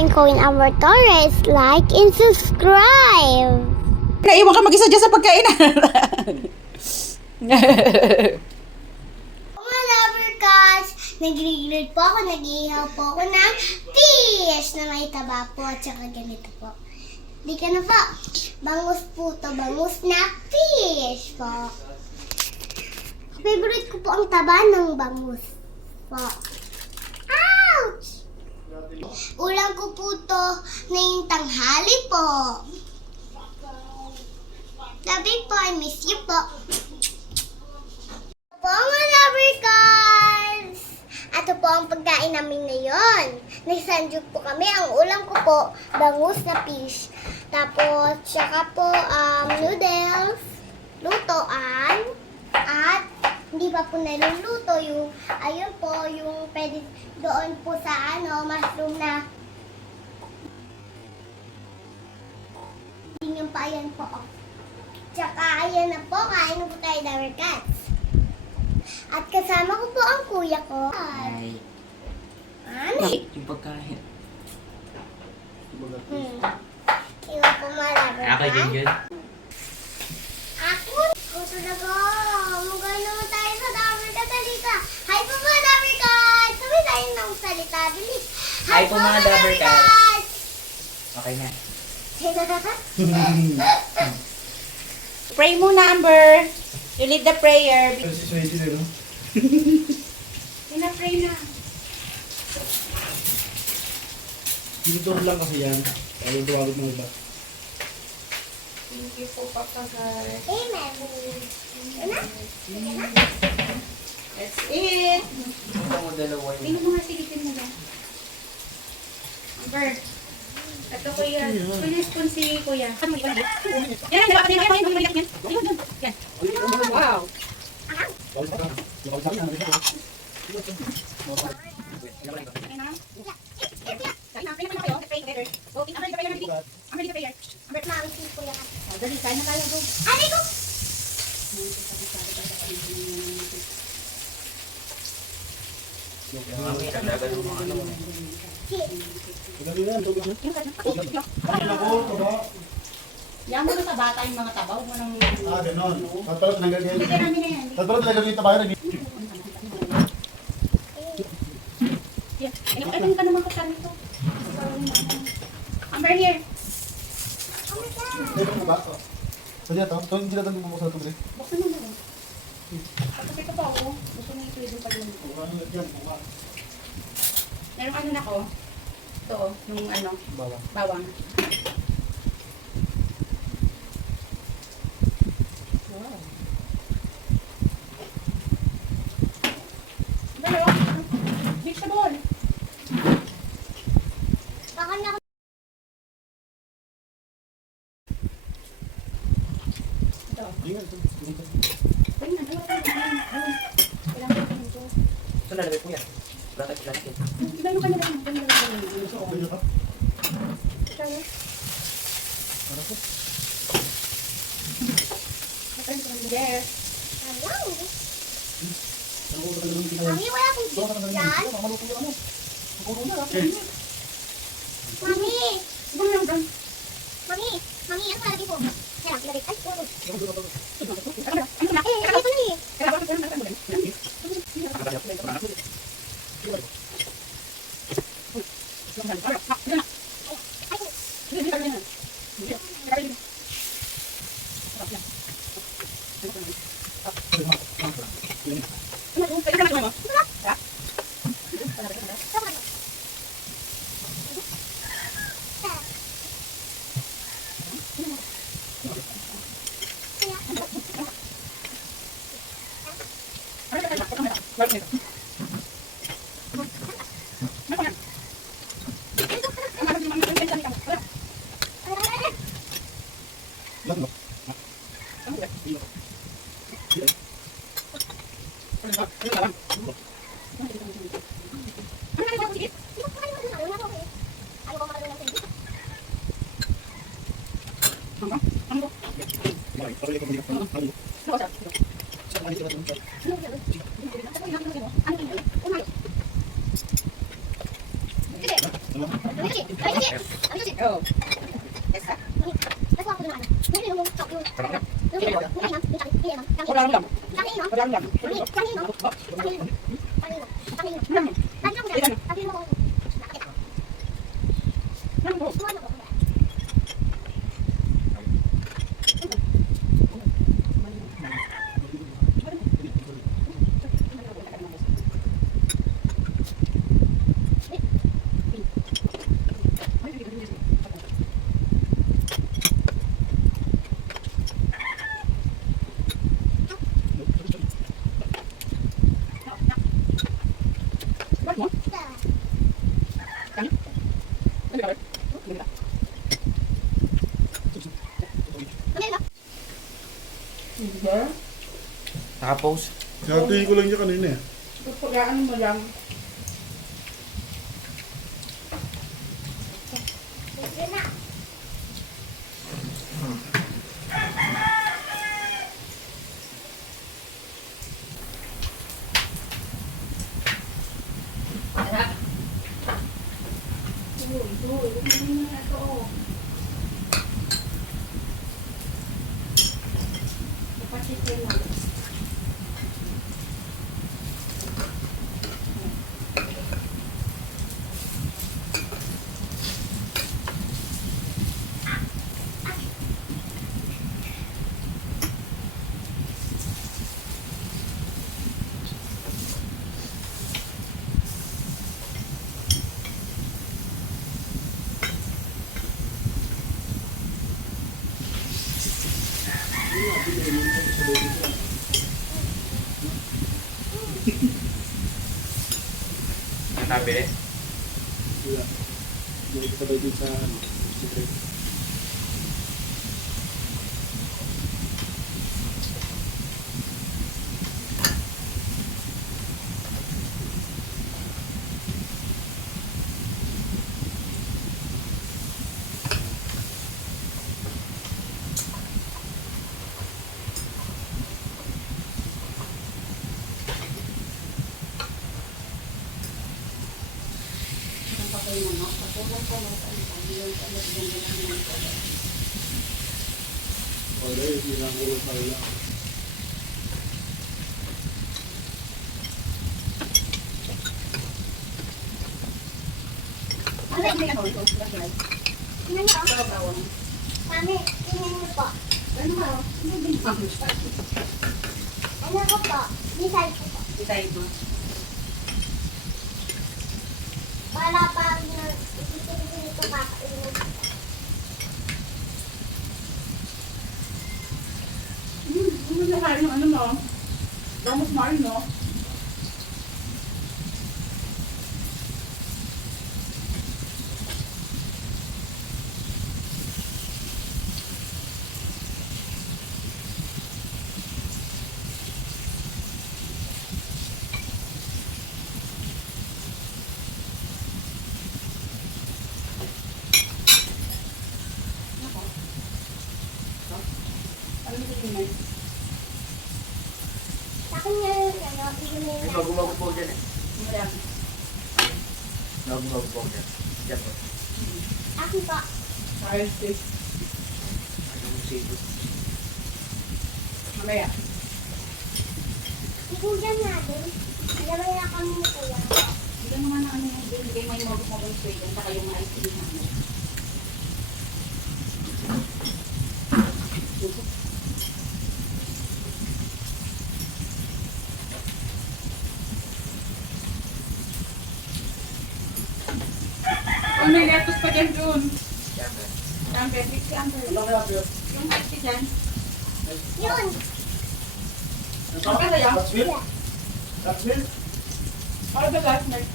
I'm Coin Amor Torres. Like and subscribe! Naiwan ka mag-isa dyan sa pagkainan. Mga lovercats, nag-grilled po ako, nag-ihaw po ako ng fish na may taba po at saka ganito po. Di ka na po. Bangus po to, bangus na fish po. Favorite ko po ang taba ng bangus po. Ouch! Ulam ko po to na yung tanghali po. Sabi po, I miss you po. Po mga lovercats! Ito po ang pagkain namin ngayon. Nagsanjuk po kami. Ang ulam ko po, bangus na fish. Tapos, tsaka po, noodles, lutoan, at hindi pa po naluluto yung, ayun po, yung pwede doon po sa mushroom na yung pa, ayan po. Tsaka, ayan na po, kain na po tayo, lovercats. At kasama ko po ang kuya ko. Ay. Ano? Yung pagkain. Iwan po mga lovercats. Ako yun yun. Ako? Ako talaga. Magay naman tayo sa lovercats. Halika. Hi po mga lovercats. Sabay tayo ng salita. Bilis. Hi po mga lovercats. Okay na. Pray muna, Amber. You lead the prayer. Pina-pray na. Dito lang kasi yan. Ayaw tuwagod ng iba. Thank you po, Papa God. Amen. Ano? That's it. Ito mo dalawa yun. Tingnan mo nga, silipin mo lang. Amber. Ito, Kuya. Kuya, spoon si Kuya. Yan, dalawa ka din. Yan. Wow. Mami, si kuya ka. Dali, kain na tayo, bro. Ano ko? Mami, alaga ng mga ano. Yan mo na sa bata yung mga tabaw mo ng... Ganon. At pala tinanggal Hindi ganyan. namin na yan. At pala tinanggal yung tabayan. Yan. Ayun ka naman ka nito. Amber, here. Oh my God. Ito mo ba? Pwede ito. Ito hindi natin bubuksan ito. Bre. Buksan mo na. Tapos ito pa, oh. Gusto mo ito yung pag-lumito. Meron ano na ko. Ito, yung ano, bawang. Wow. Dalawa. Vegetable. Baka na ako. Ito. Ayun na, dalawa. Kailangan ko ito. Ito nalagay po yan. Bakit plastic? Gano'n ka na lang. Gano'n ka na lang. Kaya. Yes. Ayaw. Mami, wala akong chips dyan. Mami! Ibang lang, Bron. Mami! Mami, ano palagi po? Kaya lang, ilagay. Ay, ano? Ano na? Eh, ano ni? Kaya ba? Ano na? Ano Oh. Yes, ha? Diba? Naka-pose. Kaya ko lang niya kanina eh. Pagpaglaan mo lang. Ang nabili. Wala. Hindi ko sabay dun sa secret. Wala, hindi lang ko sa ila. Mami, tingnan niyo po. Ano ko po? Decide ko po. Decide mo. Para pag nag-isipin ito kakainin ko. Ano na kain ng ano mo? Damos mahal, no? Ano yung tingin? Sa akin nga yung ano, ibigay May na. magumago po dyan eh. Ayan. Magumago po dyan. Diyan po. Akin po. Ayos, sis. Anong seafood? Mamaya. Ikugan natin. Alam na kami ni Kuya. Hindi naman ang ano yung bigay mo yung mag-mobile sweet at saka yung ice cream namin. Oh, may lettuce pa dyan, Jun. Diyan po. Amber, big si Amber. Ano kaya Pio? Yung ice cream dyan. Yun. Ang kaya yan? Laksmil? Laksmil? Ano ba last night?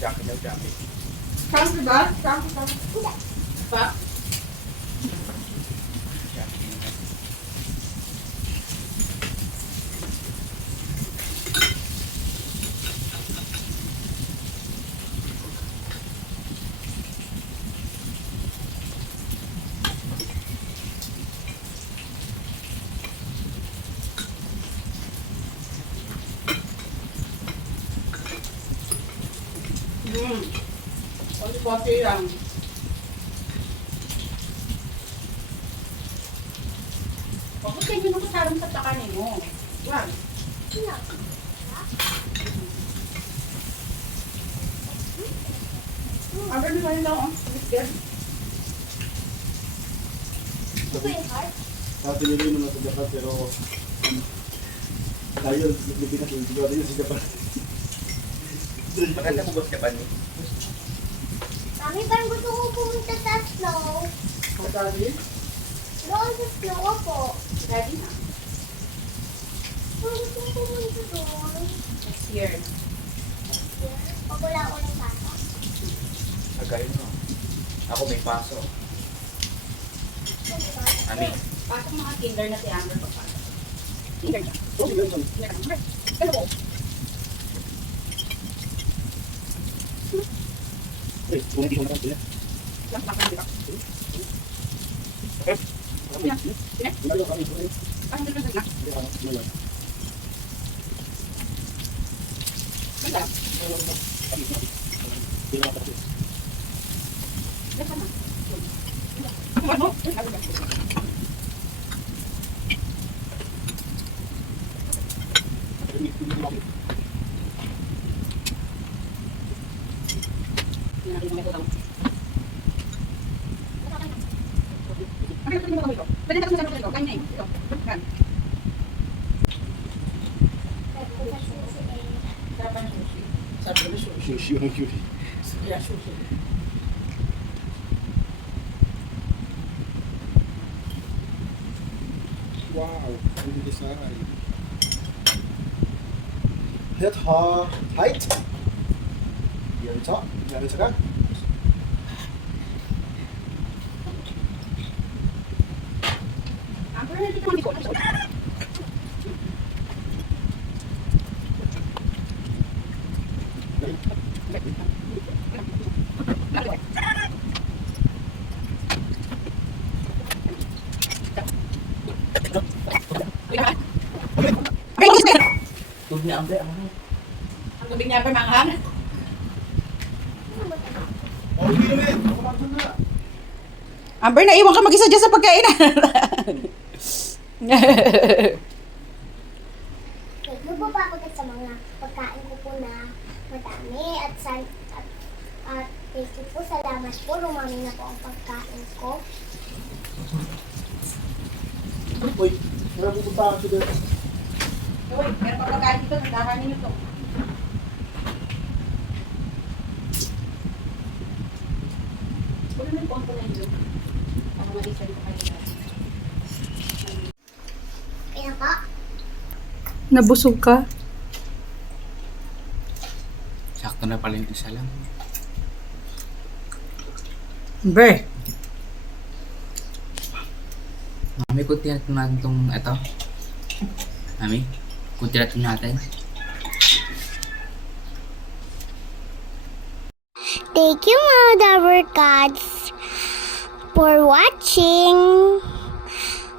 Jackie daw, Jackie. Shampoo ba? Shampoo. Pa? Jackie. Hmm. Konti-konti lang. Bakit kayo nung kasarang sa takanin mo? Wag. Agar na kayo lang, oh. Bitter. Ito ba yung heart? Dati nila yung mga sa Japan, pero tayo, Pilipinas, yung siguro yun sa Japan. Maganda po sa Japan. Mami, parang gusto ko pumunta sa snow. Pagkali, Doon sa snow ako. Ready na. Parang gusto ko pumunta doon. Next year. Pag wala ko ng bata. Agay mo. Ako may paso. Ami. Pasok mga kinder na si Amber pagpasok. Kinder na. oh, sige, sige. Kinder na. Hello. Eh, kung hindi ko naman sila. Lang pasok dito. Sine? Ginagawa kami, sorry. Pasok dito na. Hindi ako, ngayon. Ganda. Hindi na ako. Ganda na. Ano? Sushi yung cute. Wow, ang design. Hit ha, height. Very top. Very top. Tubig na ambre. Ang tubig niya pa manghang. Oh, hindi naman. Kumakot na. Amber, naiwan ka mag-isa dyan sa pagkainan. Nagbaba ako sa mga pagkain ko po na madami at thank you po, salamat po, lumami na po ang pagkain ko. Uy, wala pupunta ako dito. Uy, meron pa pagkain dito. Nagkakanin nyo to. Wala na yung konto na yun. Para mag-isa rin pa kayo. Kaya po, Nabusog ka? Sakto na pala yung isa lang. Amber. Mami, kunti natin natin itong ito. Mami, kunti natin natin. thank you mga Dabber Cats for watching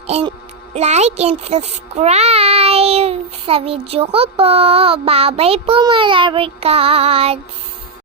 and like and subscribe sa video ko po. Bye-bye po mga Dabber Cats.